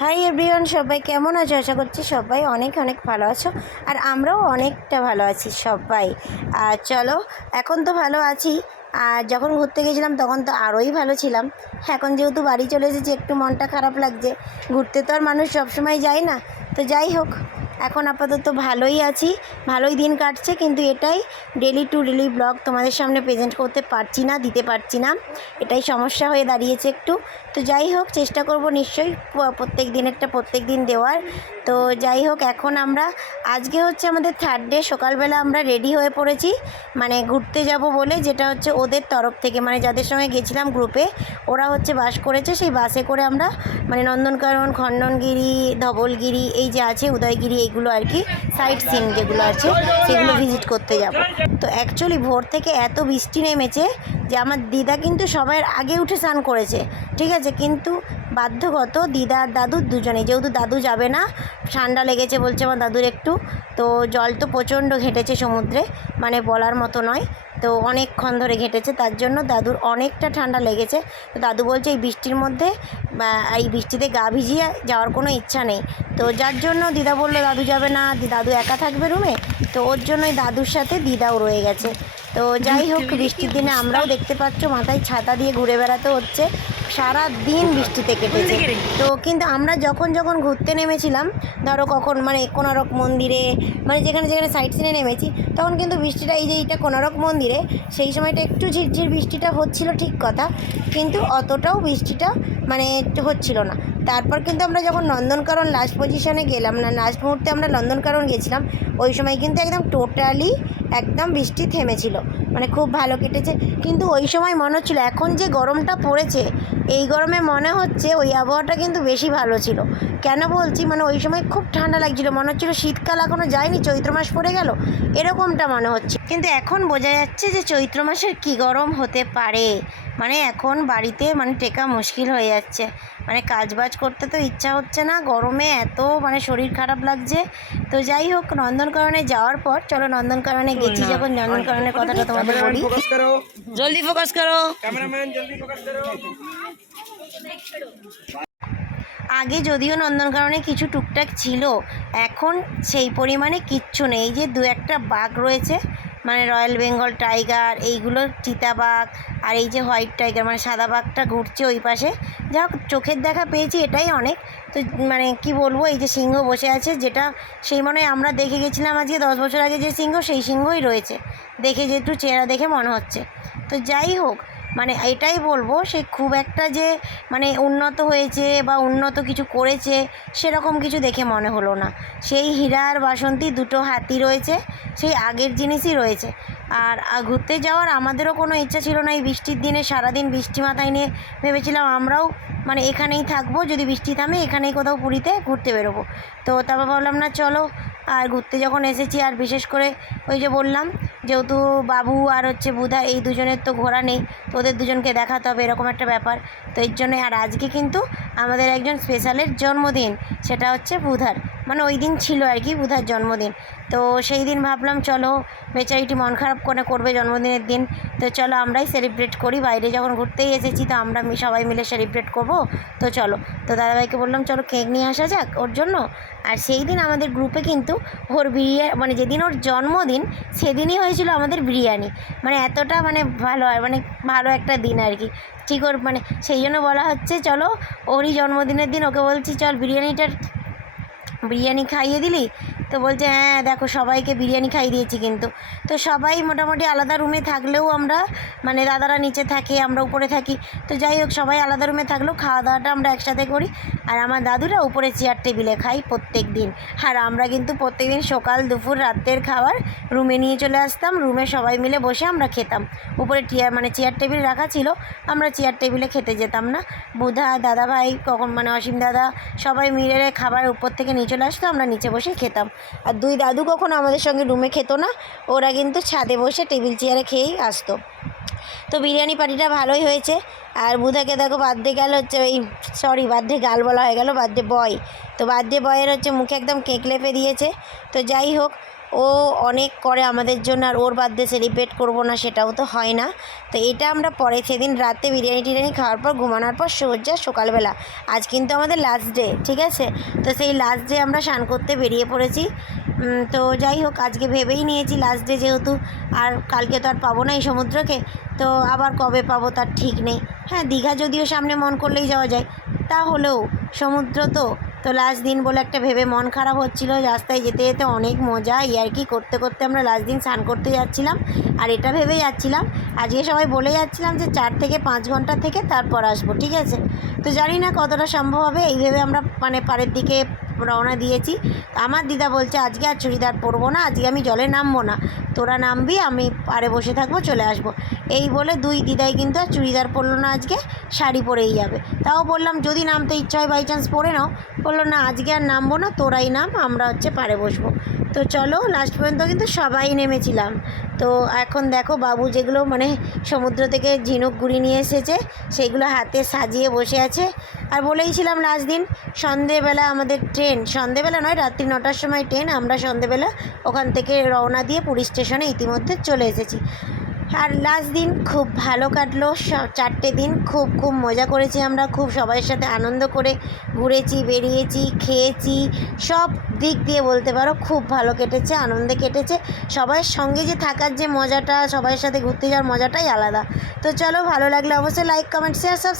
Hi everyone সবাই কেমন আছো? আশা করছি সবাই অনেক অনেক ভালো আছো আর আমরাও অনেকটা ভালো আছি সবাই। আর চলো, এখন তো ভালো আছি। আর যখন ঘুরতে গেছিলাম তখন তো আরোই ভালো ছিলাম। এখন যেহেতু বাড়ি চলে এসেছি, একটু মনটা খারাপ লাগছে। ঘুরতে তো আর মানুষ সবসময় যায় না। তো যাই হোক এখন আপাতত ভালোই আছি। ভালোই দিন কাটছে, কিন্তু এটাই ডেলি টু ডেলি ব্লগ তোমাদের সামনে প্রেজেন্ট করতে পারছি না, দিতে পারছি না। এটাই সমস্যা হয়ে দাঁড়িয়েছে একটু। তো যাই হোক, চেষ্টা করব নিশ্চয়ই প্রত্যেক একটা প্রত্যেক দিন দেওয়ার। তো যাই হোক, এখন আমরা, আজকে হচ্ছে আমাদের থার্ড ডে সকালবেলা আমরা রেডি হয়ে পড়েছি। মানে ঘুরতে যাব বলে, যেটা হচ্ছে ওদের তরফ থেকে মানে যাদের সঙ্গে গেছিলাম গ্রুপে ওরা হচ্ছে বাস করেছে। সেই বাসে করে আমরা মানে নন্দনকানন, খণ্ডনগিরি, ধবলগিরি, এই যে আছে, উদয়গিরি এইগুলো আর কি সাইট সিন যেগুলো আছে, সেগুলো ভিজিট করতে যাব। তো অ্যাকচুয়ালি ভোর থেকে এত বৃষ্টি নেমেছে যে আমার দিদা কিন্তু সবার আগে উঠে স্নান করেছে, ঠিক আছে? কিন্তু বাধ্যগত দিদা আর দাদু দুজনে যেহেতু দাদু যাবে না, ঠান্ডা লেগেছে বলছে আমার দাদুর একটু, তো জল তো প্রচণ্ড ঘেটেছে সমুদ্রে মানে বলার মতো নয়। তো অনেকক্ষণ ধরে ঘেটেছে, তার জন্য দাদুর অনেকটা ঠান্ডা লেগেছে। তো দাদু বলছে, এই বৃষ্টির মধ্যে এই বৃষ্টিতে গা ভিজিয়ে যাওয়ার কোনো ইচ্ছা নেই। তো যার জন্য দিদা বলল, দাদু যাবে না দাদু একা থাকবে রুমে তো ওর জন্যই দাদুর সাথে দিদাও রয়ে গেছে। তো যাই হোক বৃষ্টির দিনে আমরাও দেখতে পাচ্ছ মাথায় ছাতা দিয়ে ঘুরে বেড়াতে হচ্ছে। সারা দিন বৃষ্টিতে কেটেছে। তো কিন্তু আমরা যখন যখন ঘুরতে নেমেছিলাম ধরো কখন মানে কোনারক মন্দিরে মানে যেখানে যেখানে সাইড সিনে নেমেছি তখন কিন্তু বৃষ্টিটা এই যে এইটা কোনারক মন্দিরে সেই সময়টা একটু ঝিরঝির বৃষ্টিটা হচ্ছিল ঠিক কথা কিন্তু অতটাও বৃষ্টিটা মানে হচ্ছিল না। তারপর কিন্তু আমরা যখন নন্দনকানন লাস্ট পজিশনে গেলাম, না লাস্ট মুহূর্তে আমরা নন্দনকানন গেছিলাম, ওই সময় কিন্তু একদম টোটালি একদম বৃষ্টি থেমেছিল। মানে খুব ভালো কেটেছে। কিন্তু ওই সময় মনে হচ্ছিল, এখন যে গরমটা পড়েছে এই গরমে মনে হচ্ছে ওই আবহাওয়াটা কিন্তু বেশি ভালো ছিল। কেন বলছি? মানে ওই সময় খুব ঠান্ডা লাগছিল। মনে হচ্ছিল শীতকাল এখনও যায়নি চৈত্র মাস পড়ে গেল। এরকমটা মনে হচ্ছে। কিন্তু এখন বোঝা যাচ্ছে যে চৈত্র মাসের কী গরম হতে পারে। মানে এখন বাড়িতে মানে টেকা মুশকিল হয়ে যাচ্ছে। মানে কাজবাজ করতে তো ইচ্ছা হচ্ছে না। গরমে এত মানে শরীর খারাপ লাগছে। তো যাই হোক নন্দনকাননে যাওয়ার পর চলো নন্দনকাননে গেছি। যখন নন্দনকাননের কথাটা তোমাদের বলি। জলদি ফোকাস করো। ক্যামেরাম্যান জলদি ফোকাস করো। আগে যদিও নন্দনকাননে কিছু টুকটাক ছিল, এখন সেই পরিমাণে কিচ্ছু নেই। এই যে দু একটা বাঘ রয়েছে মানে রয়্যাল বেঙ্গল টাইগার, এইগুলো চিতাবাঘ আর এই যে হোয়াইট টাইগার মানে সাদা বাঘটা ঘুরছে ওই পাশে। যা চোখের দেখা পেয়েছি, এটাই অনেক। তো মানে কি বলব, এই যে সিংহ বসে আছে, যেটা সেই মনে আমরা দেখে গেছিলাম আজকে দশ বছর আগে যে সিংহ, সেই সিংহই রয়েছে। দেখে যে একটু চেহারা দেখে মনে হচ্ছে। তো যাই হোক মানে এটাই বলব, সে খুব একটা যে মানে উন্নত হয়েছে বা উন্নত কিছু করেছে সেরকম কিছু দেখে মনে হলো না। সেই হীরা আর বাসন্তী দুটো হাতি রয়েছে, সেই আগের জিনিসই রয়েছে। আর ঘুরতে যাওয়ার আমাদেরও কোনো ইচ্ছা ছিল না এই বৃষ্টির দিনে, সারাদিন বৃষ্টি মাথায় নিয়ে ভেবেছিলাম আমরাও মানে এখানেই থাকব, যদি বৃষ্টি থামে এখানেই কোথাও পুরীতে ঘুরতে বেরোবো। তো তারপর ভাবলাম না, চলো আর ঘুরতে যখন এসেছি, আর বিশেষ করে ওই যে বললাম, যেহেতু বাবু আর হচ্ছে বুধা, এই দুজনের তো ঘোরা নেই, তো ওদের দুজনকে দেখাতে হবে, এরকম একটা ব্যাপার। তো এর জন্যে আর আজকে কিন্তু আমাদের একজন স্পেশালের জন্মদিন, সেটা হচ্ছে বুধার। মানে ওই দিন ছিল আর কি বুধার জন্মদিন। তো সেই দিন ভাবলাম, চলো বেচারিটি মন খারাপ করে করবে জন্মদিনের দিন। তো চলো আমরাই সেলিব্রেট করি। বাইরে যখন ঘুরতেই এসেছি, তো আমরা সবাই মিলে সেলিব্রেট করব। তো চলো, তো দাদাভাইকে বললাম, চলো কেক নিয়ে আসা যাক ওর জন্য। আর সেই দিন আমাদের গ্রুপে কিন্তু ওর বিরিয়ানি মানে যেদিন ওর জন্মদিন, সেদিনই হয়েছিল আমাদের বিরিয়ানি। মানে এতটা মানে ভালো আর মানে ভালো একটা দিন আর কি। ঠিক ওর মানে সেই জন্য বলা হচ্ছে, চলো ওরই জন্মদিনের দিন, ওকে বলছি, চল বিরিয়ানিটার বিরিয়ানি খাইয়ে দিলি? তো বলছে হ্যাঁ দেখো, সবাইকে বিরিয়ানি খাইয়ে দিয়েছি কিন্তু। তো সবাই মোটামুটি আলাদা রুমে থাকলেও আমরা মানে দাদারা নিচে থাকে, আমরা উপরে থাকি। তো যাই হোক, সবাই আলাদা রুমে থাকলেও খাওয়া দাওয়াটা আমরা একসাথে করি। আর আমার দাদুরা উপরে চেয়ার টেবিলে খাই প্রত্যেক দিন আর আমরা কিন্তু প্রত্যেক দিন সকাল, দুপুর রাতের খাবার রুমে নিয়ে চলে আসতাম। রুমে সবাই মিলে বসে আমরা খেতাম। উপরে টিয়ার মানে চেয়ার টেবিল রাখা ছিল, আমরা চেয়ার টেবিলে খেতে যেতাম না। বুধা দাদা ভাই কখন মানে অসীম দাদা সবাই মিলে খাবার উপর থেকে নিয়ে চলে আসতো, আমরা নিচে বসে খেতাম। আর দুই দাদু কখনো আমাদের সঙ্গে রুমে খেত না, ওরা কিন্তু ছাদে বসে টেবিল চেয়ারে খেয়েই আসতো। তো বিরিয়ানি পার্টিটা ভালোই হয়েছে। আর বুধাকে দেখো বার্থডে গেল হচ্ছে ওই সরি বার্থডে গাল বলা হয়ে গেল, বার্থডে বয়। তো বার্থডে বয়ের হচ্ছে মুখে একদম কেক লেপে দিয়েছে। তো যাই হোক ও অনেক করে আমাদের জন্য আর ওর বার্থডে সেলিব্রেট করব না, সেটাও তো হয় না। তো এটা আমরা পরে সেদিন রাতে বিরিয়ানি টিরিয়ানি খাওয়ার পর, ঘুমানোর পর সোজা সকালবেলা। আজ কিন্তু আমাদের লাস্ট ডে ঠিক আছে? তো সেই লাস্ট ডে আমরা স্নান করতে বেরিয়ে পড়েছি। তো যাই হোক, আজকে ভেবেই নিয়েছি লাস্ট ডে যেহেতু, আর কালকে তো আর পাবো না এই সমুদ্রকে। তো আবার কবে পাবো তার ঠিক নেই। হ্যাঁ দীঘা যদিও সামনে মন করলেই যাওয়া যায়, তাহলেও সমুদ্র তো তো লাস্ট দিন বলে একটা ভেবে মন খারাপ হচ্ছিল রাস্তায় যেতে যেতে অনেক মজা, ইয়ার্কি করতে করতে আমরা লাস্ট দিন স্নান করতে যাচ্ছিলাম। আর এটা ভেবে যাচ্ছিলাম, আজকে সবাই বলে যাচ্ছিলাম যে চার থেকে পাঁচ ঘণ্টা থেকে তারপর আসব, ঠিক আছে? তো জানি না কতটা সম্ভব হবে, এই ভেবে আমরা মানে পাড়ের দিকে রওনা দিয়েছি। আমার দিদা বলছে, আজকে আর চুড়িদার পরবো না, আজকে আমি জলে নামবো না। তোরা নামবি, আমি পারে বসে থাকব, চলে আসব। এই বলে দুই দিদাই কিন্তু আর চুড়িদার পরলো না, আজকে শাড়ি পরেই যাবে। তাও বললাম, যদি নামতে ইচ্ছা হয় বাই চান্স পরে নাও। বলল, না, আজকে আর নামবো না, তোরাই নাম, আমরা হচ্ছে পারে বসবো। তো চলো লাস্ট পর্যন্ত কিন্তু সবাই নেমেছিলাম। তো এখন দেখো বাবু যেগুলো মানে সমুদ্র থেকে ঝিনুক গুড়ি নিয়ে এসেছে সেগুলো হাতে সাজিয়ে বসে আছে। আর বলেইছিলাম লাস্ট দিন, সন্ধেবেলা আমাদের ট্রেন সন্ধেবেলা নয়, রাত্রি নটার সময় ট্রেন আমরা সন্ধেবেলা ওখান থেকে রওনা দিয়ে পুলিশ স্টেশনে ইতিমধ্যে চলে এসেছি। আর লাস্ট দিন খুব ভালো কাটলো। চারটে দিন খুব খুব মজা করেছি আমরা। খুব সবাইয়ের সাথে আনন্দ করে ঘুরেছি, বেরিয়েছি, খেয়েছি। সব দিক দিয়ে বলতে পারো খুব ভালো কেটেছে, আনন্দে কেটেছে। সবার সঙ্গে যে থাকার যে মজাটা সবার সাথে ঘুরতে যাওয়ার মজাটাই আলাদা। তো চলো ভালো লাগলে অবশ্যই লাইক কমেন্ট শেয়ার সাবস্ক্রাইব